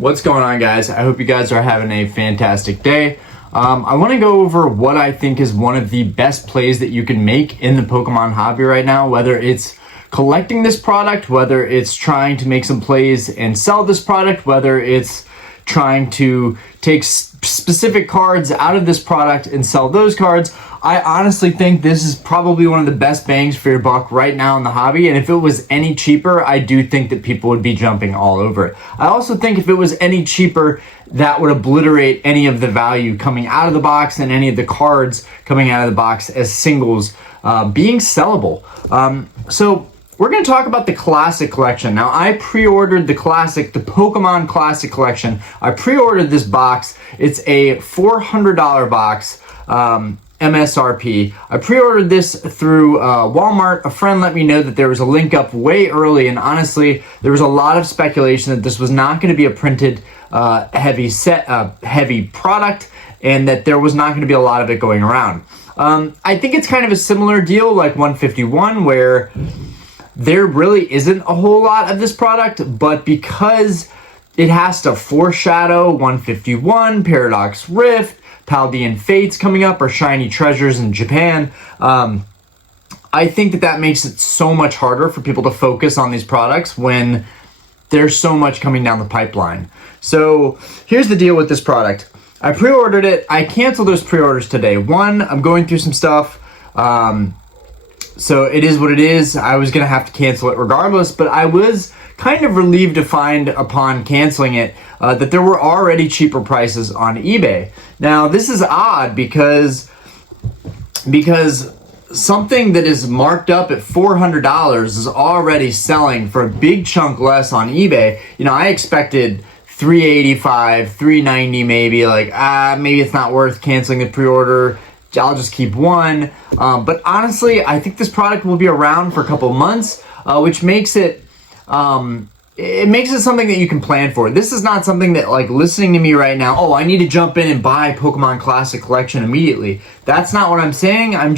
What's going on, guys? I hope you guys are having a fantastic day. I want to go over what I think is one of the best plays that you can make in the Pokemon hobby right now, whether it's collecting this product, whether it's trying to make some plays and sell this product, whether it's trying to take specific cards out of this product and sell those cards. I honestly think this is probably one of the best bangs for your buck right now in the hobby, and if it was any cheaper, I do think that people would be jumping all over it. I also think if it was any cheaper, that would obliterate any of the value coming out of the box and any of the cards coming out of the box as singles being sellable. So we're going to talk about the Classic Collection. Now, I pre-ordered the Pokemon Classic Collection. I pre-ordered this box. It's a $400 box. MSRP. I pre-ordered this through Walmart. A friend let me know that there was a link up way early, and honestly, there was a lot of speculation that this was not going to be a printed heavy product, and that there was not going to be a lot of it going around. I think it's kind of a similar deal like 151, where there really isn't a whole lot of this product, but because it has to foreshadow 151, Paradox Rift, Paldean Fates coming up, or Shiny Treasures in Japan, I think that makes it so much harder for people to focus on these products when there's so much coming down the pipeline. So here's the deal with this product. I pre-ordered it. I canceled those pre-orders today. One, I'm going through some stuff. So it is what it is. I was going to have to cancel it regardless, but I was kind of relieved to find upon canceling it that there were already cheaper prices on eBay. Now, this is odd because something that is marked up at $400 is already selling for a big chunk less on eBay. You know, I expected $385, $390 maybe, like, maybe it's not worth canceling the pre-order. I'll just keep one. But honestly, I think this product will be around for a couple months, which makes it something that you can plan for. This is not something that, like, listening to me right now, oh, I need to jump in and buy Pokemon Classic Collection immediately. That's not what I'm saying. I'm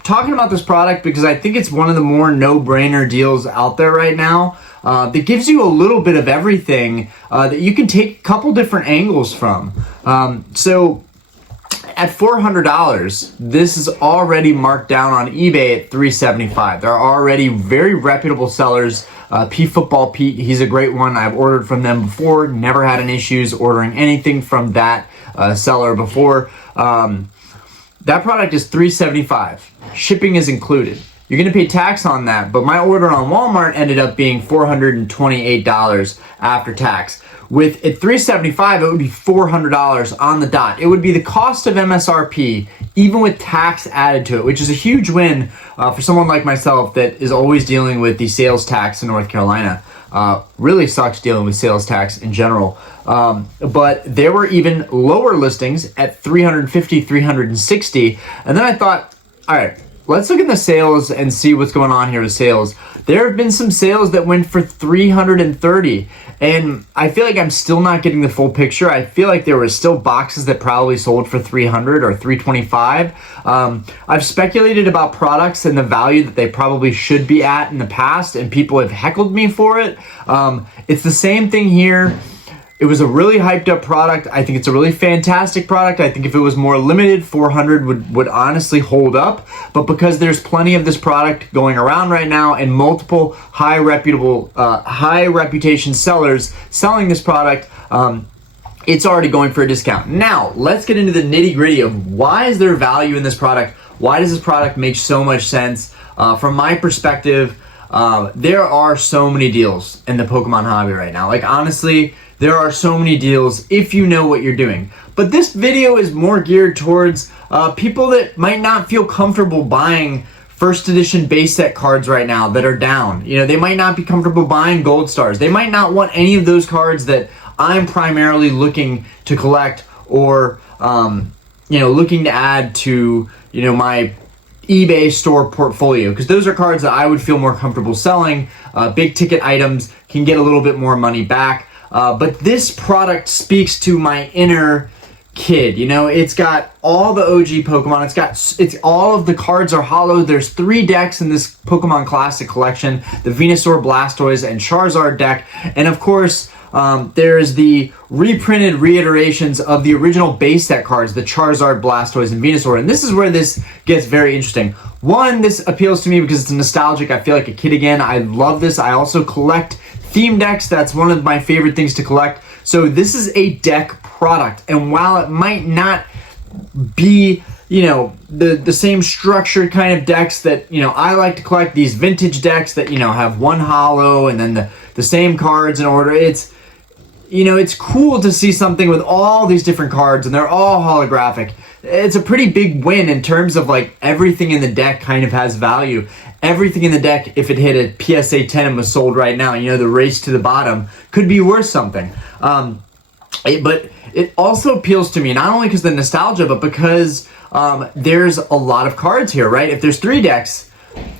talking about this product because I think it's one of the more no-brainer deals out there right now that gives you a little bit of everything that you can take a couple different angles from. So at $400, this is already marked down on eBay at $375. There are already very reputable sellers. Football Pete, he's a great one. I've ordered from them before, never had any issues ordering anything from that seller before. That product is $375. Shipping is included. You're going to pay tax on that, but my order on Walmart ended up being $428 after tax. With at $375, it would be $400 on the dot. It would be the cost of MSRP, even with tax added to it, which is a huge win for someone like myself that is always dealing with the sales tax in North Carolina. Really sucks dealing with sales tax in general. But there were even lower listings at $350, $360. And then I thought, all right, let's look at the sales and see what's going on here with sales. There have been some sales that went for $330, and I feel like I'm still not getting the full picture. I feel like there were still boxes that probably sold for $300 or $325. I've speculated about products and the value that they probably should be at in the past, and people have heckled me for it. It's the same thing here. It was a really hyped up product. I think it's a really fantastic product. I think if it was more limited, $400 would honestly hold up. But because there's plenty of this product going around right now and multiple high reputation sellers selling this product, it's already going for a discount. Now, let's get into the nitty gritty of why is there value in this product? Why does this product make so much sense? From my perspective, there are so many deals in the Pokemon hobby right now. Like, honestly, there are so many deals if you know what you're doing. But this video is more geared towards people that might not feel comfortable buying first edition base set cards right now that are down. You know, they might not be comfortable buying gold stars. They might not want any of those cards that I'm primarily looking to collect or, looking to add to, my eBay store portfolio, because those are cards that I would feel more comfortable selling. Big ticket items can get a little bit more money back. But this product speaks to my inner kid. It's got all the OG Pokemon. It's all of the cards are hollow. There's 3 decks in this Pokemon Classic collection: the Venusaur, Blastoise, and Charizard deck. And of course, There's the reprinted reiterations of the original base set cards, the Charizard, Blastoise, and Venusaur. And this is where this gets very interesting. One, this appeals to me because it's nostalgic. I feel like a kid again. I love this. I also collect theme decks. That's one of my favorite things to collect. So this is a deck product. And while it might not be, you know, the same structured kind of decks that, you know, I like to collect, these vintage decks that, you know, have one holo and then the same cards in order. It's, you know, it's cool to see something with all these different cards and they're all holographic. It's a pretty big win in terms of like everything in the deck kind of has value. Everything in the deck, if it hit a PSA 10 and was sold right now, you know, the race to the bottom could be worth something. But it also appeals to me, not only because of the nostalgia, but because there's a lot of cards here, right? If there's 3 decks,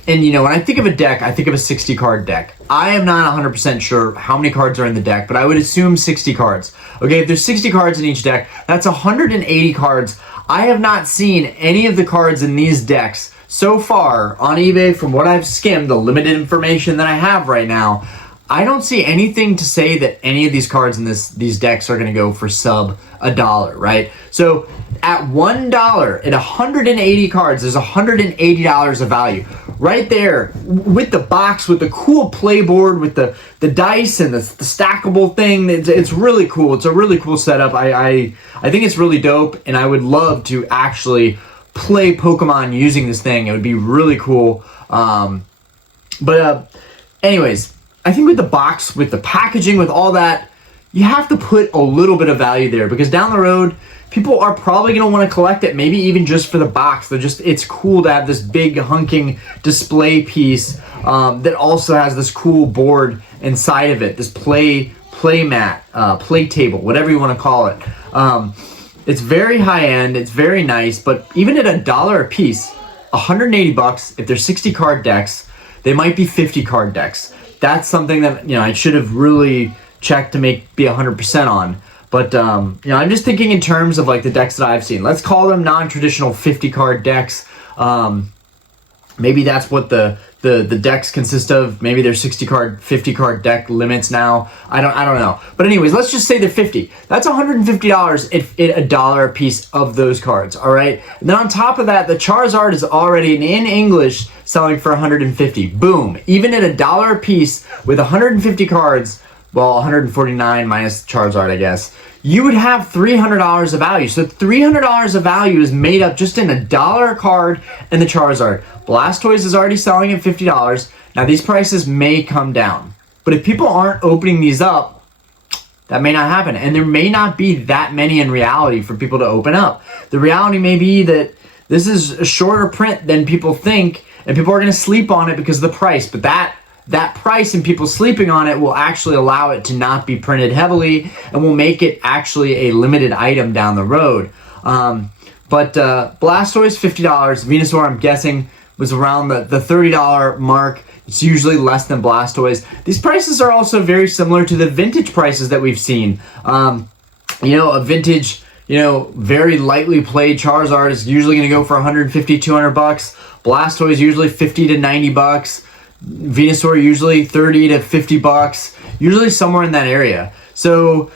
and you know, when I think of a deck, I think of a 60 card deck. I am not 100% sure how many cards are in the deck, but I would assume 60 cards. Okay, if there's 60 cards in each deck, that's 180 cards. I have not seen any of the cards in these decks so far on eBay. From what I've skimmed, the limited information that I have right now, I don't see anything to say that any of these cards in these decks are going to go for sub $1, right? So at $1, at 180 cards, there's $180 of value. Right there, with the box, with the cool playboard, with the dice and the stackable thing, it's really cool. It's a really cool setup. I think it's really dope, and I would love to actually play Pokemon using this thing. It would be really cool. Anyways, I think with the box, with the packaging, with all that, you have to put a little bit of value there because down the road, people are probably going to want to collect it, maybe even just for the box. It's cool to have this big hunking display piece that also has this cool board inside of it, this play mat, play table, whatever you want to call it. It's very high end, it's very nice, but even at $1 a piece, 180 bucks, if they're 60 card decks, they might be 50 card decks. That's something that, you know, I should have really checked to be 100% on. But, you know, I'm just thinking in terms of like the decks that I've seen. Let's call them non-traditional 50 card decks. Maybe that's what the decks consist of. Maybe they're 60 card, 50 card deck limits now. I don't know. But anyways, let's just say they're 50. That's $150 at $1 a piece of those cards. All right. And then on top of that, the Charizard is already in English selling for $150. Boom. Even at $1 a piece with 150 cards, well, 149 minus Charizard, I guess, you would have $300 of value. So $300 of value is made up just in $1 card and the Charizard. Blastoise is already selling at $50. Now, these prices may come down. But if people aren't opening these up, that may not happen. And there may not be that many in reality for people to open up. The reality may be that this is a shorter print than people think, and people are going to sleep on it because of the price. But that price and people sleeping on it will actually allow it to not be printed heavily and will make it actually a limited item down the road. But Blastoise, $50. Venusaur, I'm guessing, was around the $30 mark. It's usually less than Blastoise. These prices are also very similar to the vintage prices that we've seen. You know, a vintage, you know, very lightly played Charizard is usually going to go for 150, 200 bucks. Blastoise usually 50 to 90 bucks. Venusaur usually 30 to 50 bucks, usually somewhere in that area. So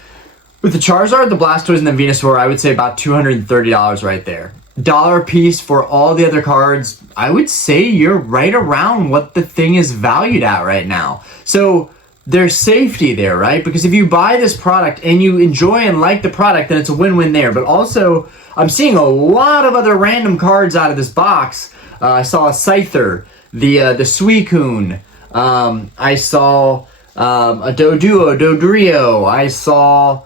with the Charizard, the Blastoise, and the Venusaur, I would say about $230 right there. $1 a piece for all the other cards. I would say you're right around what the thing is valued at right now. So there's safety there, right? Because if you buy this product and you enjoy and like the product, then it's a win-win there. But also, I'm seeing a lot of other random cards out of this box. I saw a Scyther, the Suicune. I saw a Doduo, Dodrio. I saw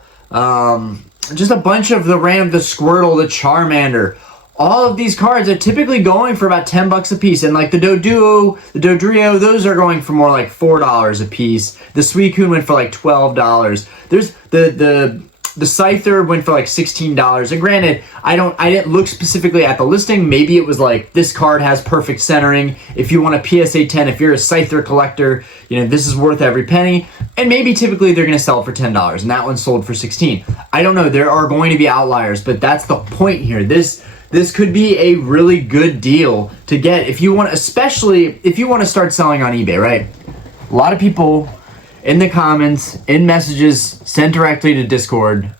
just a bunch of the Squirtle, the Charmander. All of these cards are typically going for about 10 bucks a piece. And like the Doduo, the Dodrio, those are going for more like $4 a piece. The Suicune went for like $12. There's the Scyther went for like $16. And granted, I didn't look specifically at the listing. Maybe it was like, this card has perfect centering. If you want a PSA 10, if you're a Scyther collector, you know, this is worth every penny. And maybe typically they're going to sell it for $10. And that one sold for $16. I don't know. There are going to be outliers, but that's the point here. This could be a really good deal to get if you want, especially if you want to start selling on eBay, right? A lot of people, in the comments, in messages, sent directly to Discord,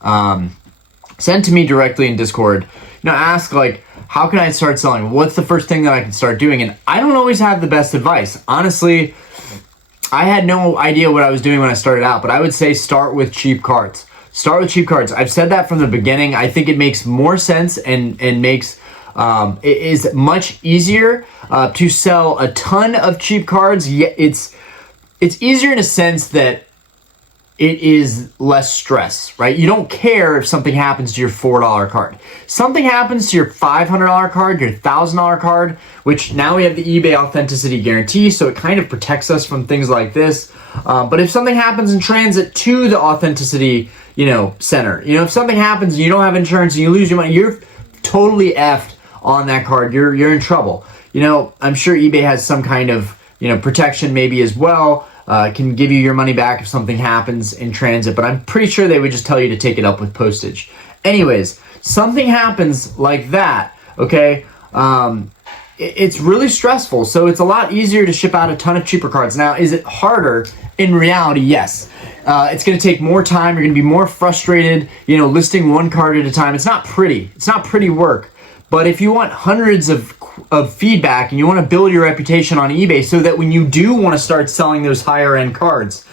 sent to me directly in Discord, ask like, how can I start selling? What's the first thing that I can start doing? And I don't always have the best advice. Honestly, I had no idea what I was doing when I started out, but I would say start with cheap cards. Start with cheap cards. I've said that from the beginning. I think it makes more sense and makes it is much easier to sell a ton of cheap cards. Yeah, it's easier in a sense that it is less stress, right? You don't care if something happens to your $4 card. Something happens to your $500 card, your $1,000 card, which now we have the eBay authenticity guarantee, so it kind of protects us from things like this. But if something happens in transit to the authenticity, center, if something happens and you don't have insurance and you lose your money, you're totally effed on that card. You're in trouble. I'm sure eBay has some kind of, protection maybe as well. Can give you your money back if something happens in transit, but I'm pretty sure they would just tell you to take it up with postage. Anyways, something happens like that, okay? It's really stressful, so it's a lot easier to ship out a ton of cheaper cards. Now, is it harder? In reality, yes. It's going to take more time. You're going to be more frustrated, listing one card at a time. It's not pretty. It's not pretty work. But if you want hundreds of feedback and you want to build your reputation on eBay so that when you do want to start selling those higher end cards,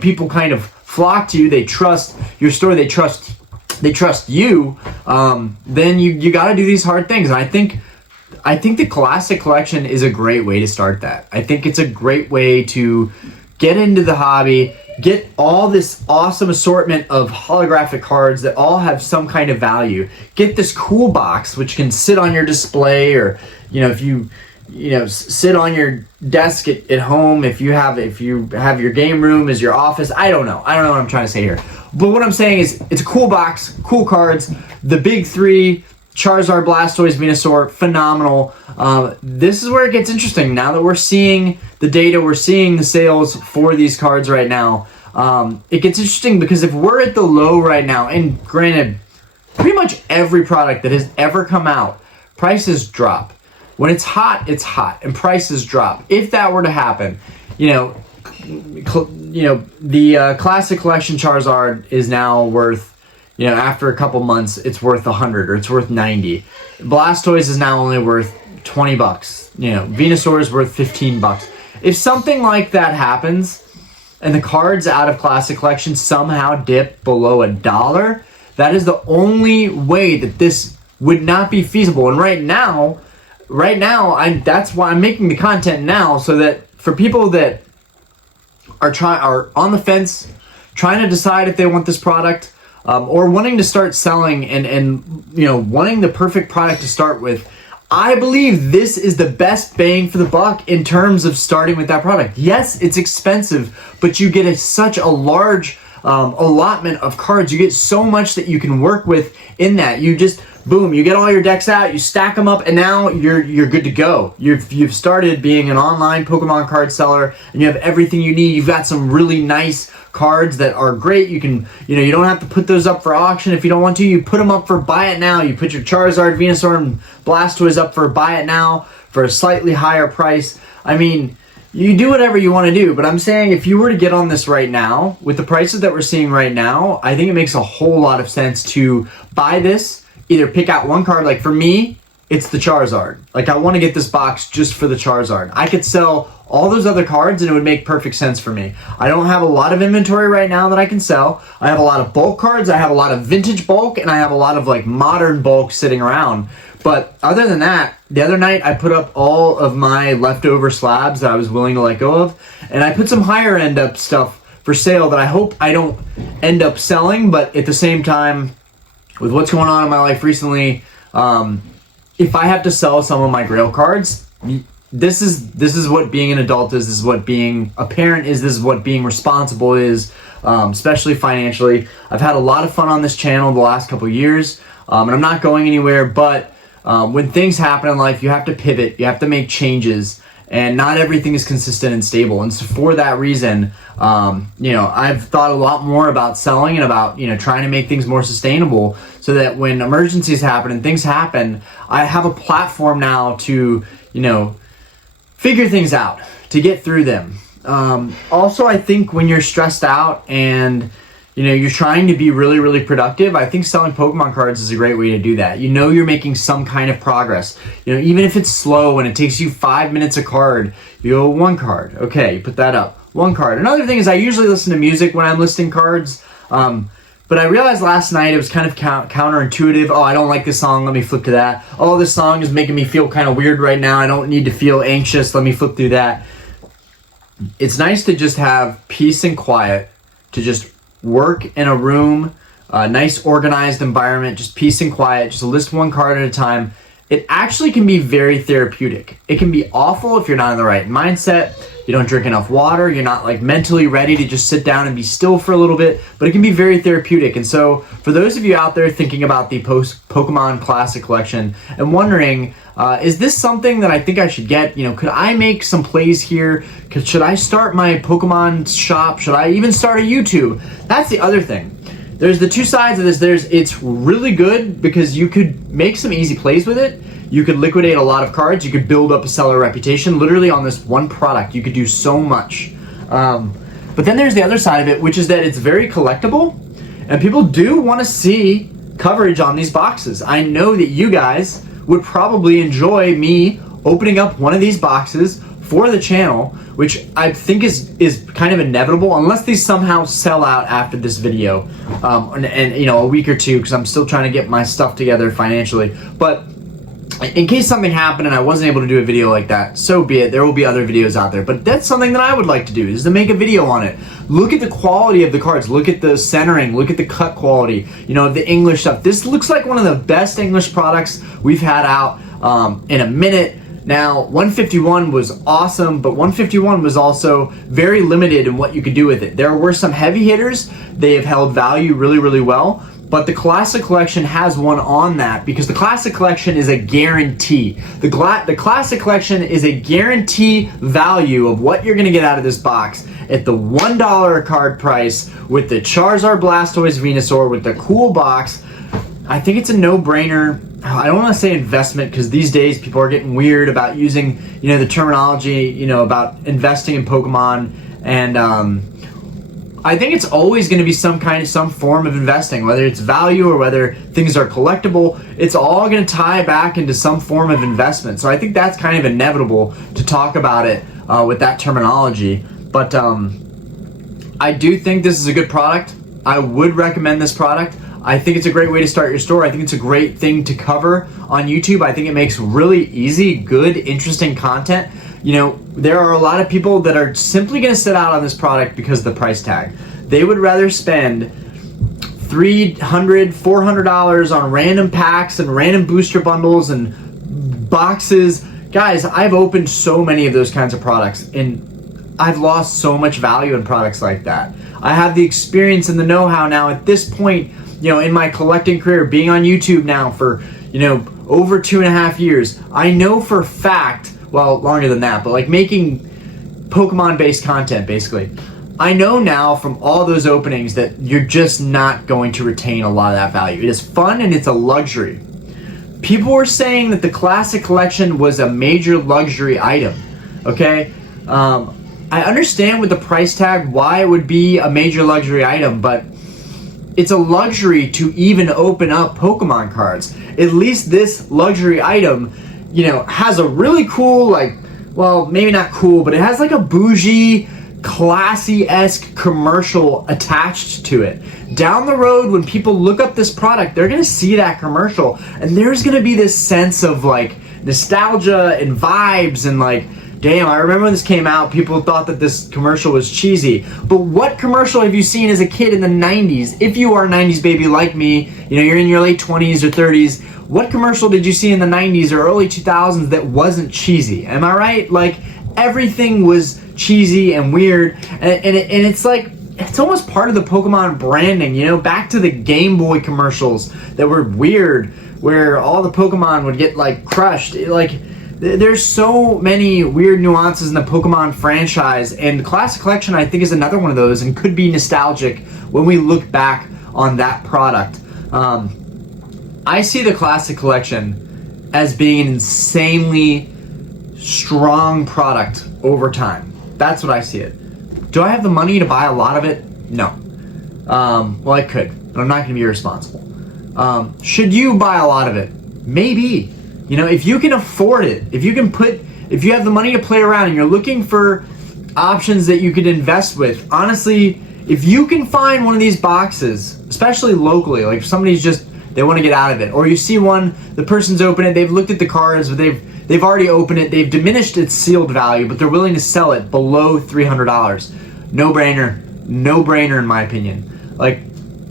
people kind of flock to you, they trust your store, they trust you, then you got to do these hard things. And I think the Classic Collection is a great way to start that. I think it's a great way to get into the hobby, get all this awesome assortment of holographic cards that all have some kind of value. Get this cool box, which can sit on your display, or, if you sit on your desk at home, if you have your game room as your office. I don't know what I'm trying to say here. But what I'm saying is it's a cool box, cool cards. The big three, Charizard, Blastoise, Venusaur, phenomenal. This is where it gets interesting. Now that we're seeing the data, we're seeing the sales for these cards right now. It gets interesting because if we're at the low right now, and granted, pretty much every product that has ever come out, prices drop. When it's hot, and prices drop. If that were to happen, the Classic Collection Charizard is now worth, after a couple months, it's worth 100 or it's worth 90. Blastoise is now only worth $20. Venusaur is worth $15. If something like that happens and the cards out of Classic Collection somehow dip below $1, that is the only way that this would not be feasible. And right now, that's why I'm making the content now, so that for people that are on the fence, trying to decide if they want this product, or wanting to start selling and wanting the perfect product to start with, I believe this is the best bang for the buck in terms of starting with that product. Yes, it's expensive, but you get such a large allotment of cards. You get so much that you can work with in that. You just, boom, you get all your decks out, you stack them up, and now you're good to go. You've started being an online Pokemon card seller, and you have everything you need. You've got some really nice cards that are great. You can, you don't have to put those up for auction if you don't want to. You put them up for buy it now. You put your Charizard, Venusaur, and Blastoise up for buy it now for a slightly higher price. I mean, you do whatever you want to do, but I'm saying if you were to get on this right now, with the prices that we're seeing right now, I think it makes a whole lot of sense to buy this, either pick out one card. Like for me, it's the Charizard. Like I want to get this box just for the Charizard. I could sell all those other cards and it would make perfect sense for me. I don't have a lot of inventory right now that I can sell. I have a lot of bulk cards, I have a lot of vintage bulk, and I have a lot of like modern bulk sitting around. But other than that, the other night I put up all of my leftover slabs that I was willing to let go of, and I put some higher end up stuff for sale that I hope I don't end up selling. But at the same time, with what's going on in my life recently, if I have to sell some of my Grail cards, this is what being an adult is. This is what being a parent is. This is what being responsible is, especially financially. I've had a lot of fun on this channel the last couple years, and I'm not going anywhere. But when things happen in life, you have to pivot. You have to make changes, and not everything is consistent and stable. And so for that reason, I've thought a lot more about selling and about trying to make things more sustainable, so that when emergencies happen and things happen, I have a platform now to figure things out, to get through them. Also, I think when you're stressed out and you're trying to be really, really productive, I think selling Pokemon cards is a great way to do that. You're making some kind of progress. Even if it's slow and it takes you 5 minutes a card, you go 1 card. Okay, you put that up. 1 card. Another thing is I usually listen to music when I'm listing cards. But I realized last night it was kind of counterintuitive. Oh, I don't like this song. Let me flip to that. Oh, this song is making me feel kind of weird right now. I don't need to feel anxious. Let me flip through that. It's nice to just have peace and quiet, to just work in a room, a nice organized environment, just peace and quiet, just list 1 card at a time. It actually can be very therapeutic. It can be awful if you're not in the right mindset, you don't drink enough water, you're not like mentally ready to just sit down and be still for a little bit, but it can be very therapeutic. And so for those of you out there thinking about the Pokemon Classic Collection and wondering, is this something that I think I should get? Could I make some plays here? Should I start my Pokemon shop? Should I even start a YouTube? That's the other thing. There's the 2 sides of this. It's really good because you could make some easy plays with it. You could liquidate a lot of cards. You could build up a seller reputation. Literally on this 1 product, you could do so much. But then there's the other side of it, which is that it's very collectible, and people do want to see coverage on these boxes. I know that you guys would probably enjoy me opening up one of these boxes for the channel, which I think is kind of inevitable unless these somehow sell out after this video, and a week or 2, because I'm still trying to get my stuff together financially. But in case something happened and I wasn't able to do a video like that, so be it. There will be other videos out there, but that's something that I would like to do, is to make a video on it. Look at the quality of the cards. Look at the centering. Look at the cut quality, the English stuff. This looks like one of the best English products we've had out in a minute. Now, 151 was awesome, but 151 was also very limited in what you could do with it. There were some heavy hitters. They have held value really, really well. But the Classic Collection has one on that, because the Classic Collection is a guarantee. The Classic Collection is a guarantee value of what you're going to get out of this box at the $1 a card price, with the Charizard, Blastoise, Venusaur, with the cool box. I think it's a no-brainer. I don't want to say investment, because these days people are getting weird about using, the terminology, about investing in Pokemon, and I think it's always going to be some form of investing, whether it's value or whether things are collectible. It's all going to tie back into some form of investment. So I think that's kind of inevitable to talk about it with that terminology. But I do think this is a good product. I would recommend this product. I think it's a great way to start your store. I think it's a great thing to cover on YouTube. I think it makes really easy, good, interesting content. There are a lot of people that are simply going to sit out on this product because of the price tag. They would rather spend $300, $400 on random packs and random booster bundles and boxes. Guys, I've opened so many of those kinds of products, and I've lost so much value in products like that. I have the experience and the know-how now at this point, in my collecting career, being on YouTube now for, over 2.5 years. I know for a fact, well, longer than that, but like making Pokemon-based content, basically. I know now from all those openings that you're just not going to retain a lot of that value. It is fun and it's a luxury. People were saying that the Classic Collection was a major luxury item, okay? I understand with the price tag why it would be a major luxury item, but it's a luxury to even open up Pokemon cards. At least this luxury item, has a really cool, maybe not cool, but it has like a bougie, classy-esque commercial attached to it. Down the road, when people look up this product, they're gonna see that commercial, and there's gonna be this sense of nostalgia and vibes, and damn, I remember when this came out, people thought that this commercial was cheesy. But what commercial have you seen as a kid in the 90s? If you are a 90s baby like me, you're in your late 20s or 30s, what commercial did you see in the 90s or early 2000s that wasn't cheesy? Am I right? Everything was cheesy and weird, and it's almost part of the Pokemon branding, back to the Game Boy commercials that were weird, where all the Pokemon would get crushed. There's so many weird nuances in the Pokemon franchise, and the Classic Collection, I think, is another one of those and could be nostalgic when we look back on that product. I see the Classic Collection as being an insanely strong product over time. That's what I see it. Do I have the money to buy a lot of it? No. Well, I could, but I'm not going to be irresponsible. Should you buy a lot of it? Maybe. You know, if you can afford it, if you have the money to play around and you're looking for options that you could invest with, honestly, if you can find one of these boxes, especially locally, like if somebody's they want to get out of it, or you see one, the person's opened it, they've looked at the cards, but they've already opened it, they've diminished its sealed value, but they're willing to sell it below $300. No brainer in my opinion. Like,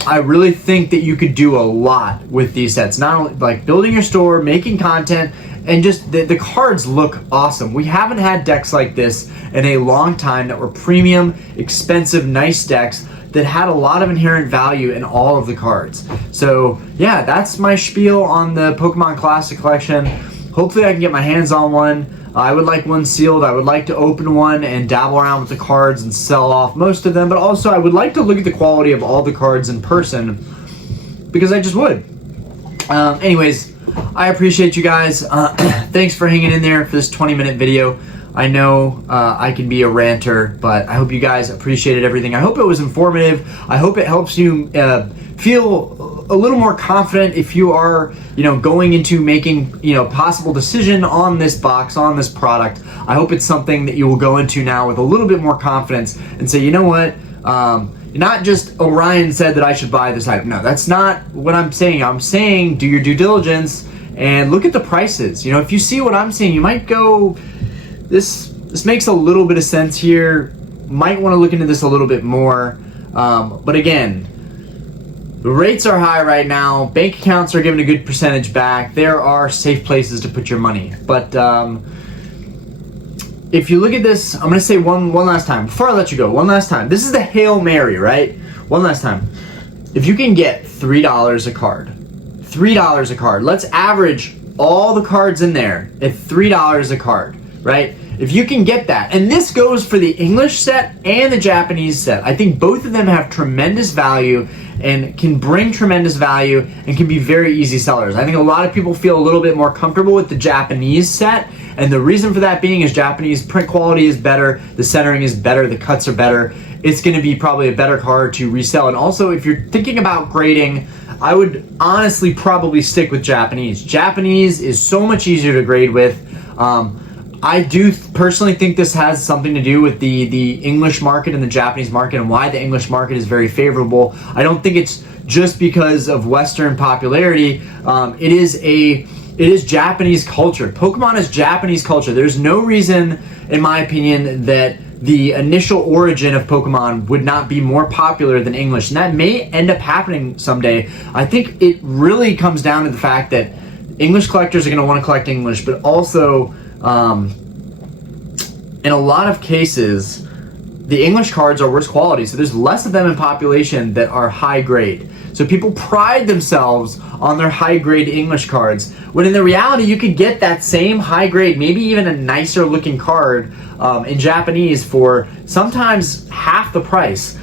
I really think that you could do a lot with these sets. Not only like building your store, making content, and just the cards look awesome. We haven't had decks like this in a long time that were premium, expensive, nice decks that had a lot of inherent value in all of the cards. So yeah, that's my spiel on the Pokemon Classic Collection. Hopefully I can get my hands on one. I would like one sealed. I would like to open one and dabble around with the cards and sell off most of them, but also I would like to look at the quality of all the cards in person, because I just would. Anyways, I appreciate you guys. Thanks for hanging in there for this 20-minute video. I know I can be a ranter, but I hope you guys appreciated everything. I hope it was informative. I hope it helps you feel a little more confident if you are, going into making, possible decision on this box, on this product. I hope it's something that you will go into now with a little bit more confidence and say, you know what, not just Orion said that I should buy this item. No, that's not what I'm saying. I'm saying do your due diligence and look at the prices. If you see what I'm saying, you might go, this makes a little bit of sense here. Might want to look into this a little bit more. But again, the rates are high right now. Bank accounts are giving a good percentage back. There are safe places to put your money. But if you look at this, I'm going to say one last time. Before I let you go, one last time. This is the Hail Mary, right? One last time. If you can get $3 a card, $3 a card. Let's average all the cards in there at $3 a card, right? If you can get that, and this goes for the English set and the Japanese set. I think both of them have tremendous value and can bring tremendous value and can be very easy sellers. I think a lot of people feel a little bit more comfortable with the Japanese set, and the reason for that being is Japanese print quality is better, the centering is better, the cuts are better. It's going to be probably a better card to resell. And also, if you're thinking about grading, I would honestly probably stick with Japanese. Japanese is so much easier to grade with. I do personally think this has something to do with the English market and the Japanese market and why the English market is very favorable. I don't think it's just because of Western popularity. It is Japanese culture. Pokemon is Japanese culture. There's no reason, in my opinion, that the initial origin of Pokemon would not be more popular than English. And that may end up happening someday. I think it really comes down to the fact that English collectors are going to want to collect English, but also in a lot of cases, the English cards are worse quality, so there's less of them in population that are high grade. So people pride themselves on their high grade English cards, when in the reality you could get that same high grade, maybe even a nicer looking card in Japanese for sometimes half the price.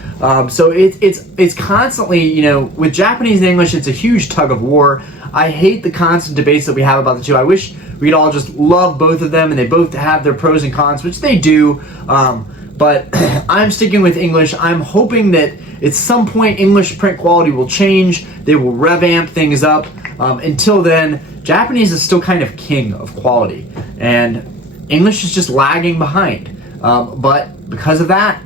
So it's constantly, with Japanese and English, it's a huge tug of war. I hate the constant debates that we have about the two. I wish we could all just love both of them and they both have their pros and cons, which they do. But I'm sticking with English. I'm hoping that at some point English print quality will change. They will revamp things up. Until then, Japanese is still kind of king of quality, and English is just lagging behind. But because of that,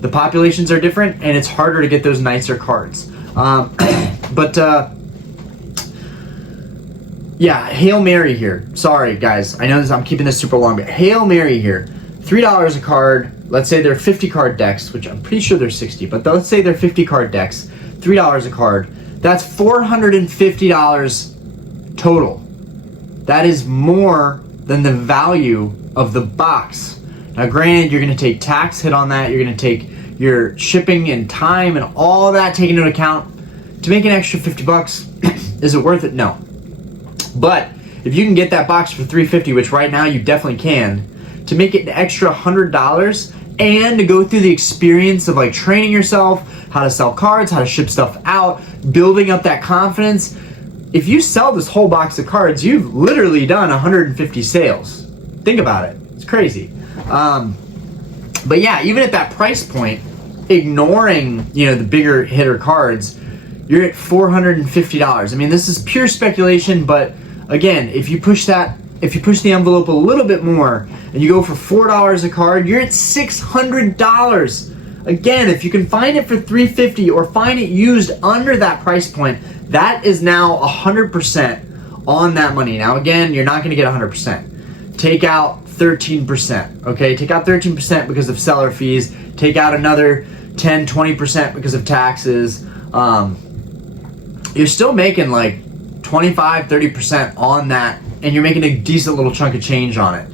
the populations are different, and it's harder to get those nicer cards. Yeah, Hail Mary here. Sorry, guys. I know I'm keeping this super long, but Hail Mary here. $3 a card. Let's say they're 50 card decks, which I'm pretty sure they're 60, but let's say they're 50 card decks. $3 a card. That's $450 total. That is more than the value of the box. Now, granted, you're going to take tax hit on that. You're going to take your shipping and time and all that taken into account. To make an extra 50 bucks, is it worth it? No. But if you can get that box for $350, which right now you definitely can, to make it an extra $100 and to go through the experience of like training yourself, how to sell cards, how to ship stuff out, building up that confidence. If you sell this whole box of cards, you've literally done 150 sales. Think about it. It's crazy. But yeah, even at that price point, ignoring, you know, the bigger hitter cards, you're at $450. I mean, this is pure speculation, but again, if you push the envelope a little bit more and you go for $4 a card, you're at $600. Again, if you can find it for $350 or find it used under that price point, that is now 100% on that money. Now again, you're not going to get 100%. Take out 13%, okay? Take out 13% because of seller fees. Take out another 10, 20% because of taxes. You're still making like 25, 30% on that, and you're making a decent little chunk of change on it.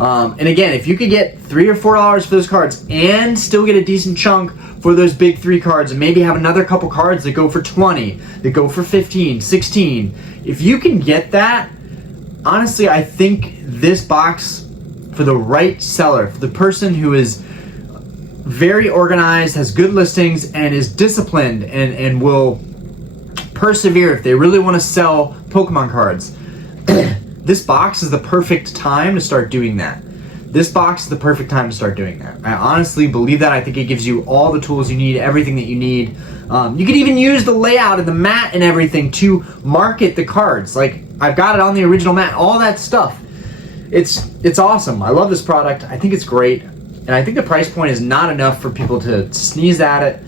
And again, if you could get $3 or $4 for those cards and still get a decent chunk for those big 3 cards, and maybe have another couple cards that go for 20, that go for 15, 16, if you can get that, honestly, I think this box, for the right seller, for the person who is very organized, has good listings, and is disciplined, and will persevere if they really want to sell Pokemon cards, this box is the perfect time to start doing that. This box is the perfect time to start doing that. I honestly believe that. I think it gives you all the tools you need, everything that you need. You could even use the layout of the mat and everything to market the cards. Like, I've got it on the original mat, all that stuff. It's awesome. I love this product. I think it's great. And I think the price point is not enough for people to sneeze at it.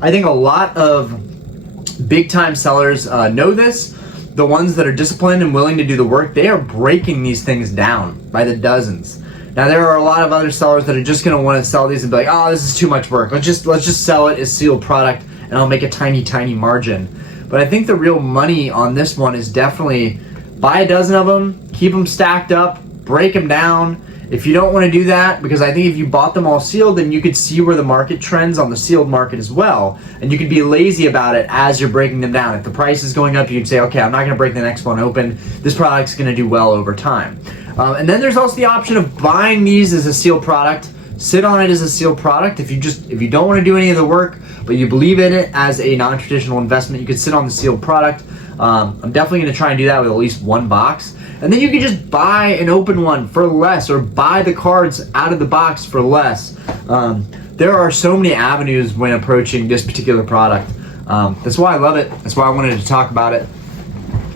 I think a lot of big time sellers know this. The ones that are disciplined and willing to do the work, they are breaking these things down by the dozens. Now there are a lot of other sellers that are just going to want to sell these and be like, oh, this is too much work. Let's just sell it as sealed product and I'll make a tiny margin. But I think the real money on this one is definitely buy a dozen of them, keep them stacked up, break them down. If you don't want to do that, because I think if you bought them all sealed, then you could see where the market trends on the sealed market as well, and you could be lazy about it as you're breaking them down. If the price is going up, you could say, okay, I'm not going to break the next one open. This product's going to do well over time. And then there's also the option of buying these as a sealed product. Sit on it as a sealed product. If you don't want to do any of the work, but you believe in it as a non-traditional investment, you could sit on the sealed product. I'm definitely going to try and do that with at least one box. And then you can just buy an open one for less, or buy the cards out of the box for less. There are so many avenues when approaching this particular product. That's why I love it. That's why I wanted to talk about it.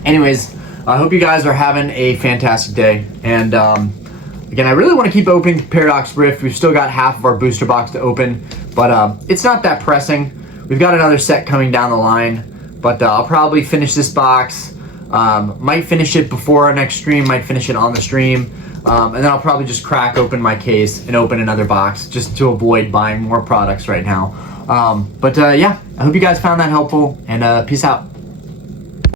Anyways, I hope you guys are having a fantastic day. And again, I really want to keep opening Paradox Rift. We've still got half of our booster box to open, but it's not that pressing. We've got another set coming down the line, but I'll probably finish this box. Might finish it before our next stream, might finish it on the stream, and then I'll probably just crack open my case and open another box just to avoid buying more products right now. But yeah, I hope you guys found that helpful, and peace out.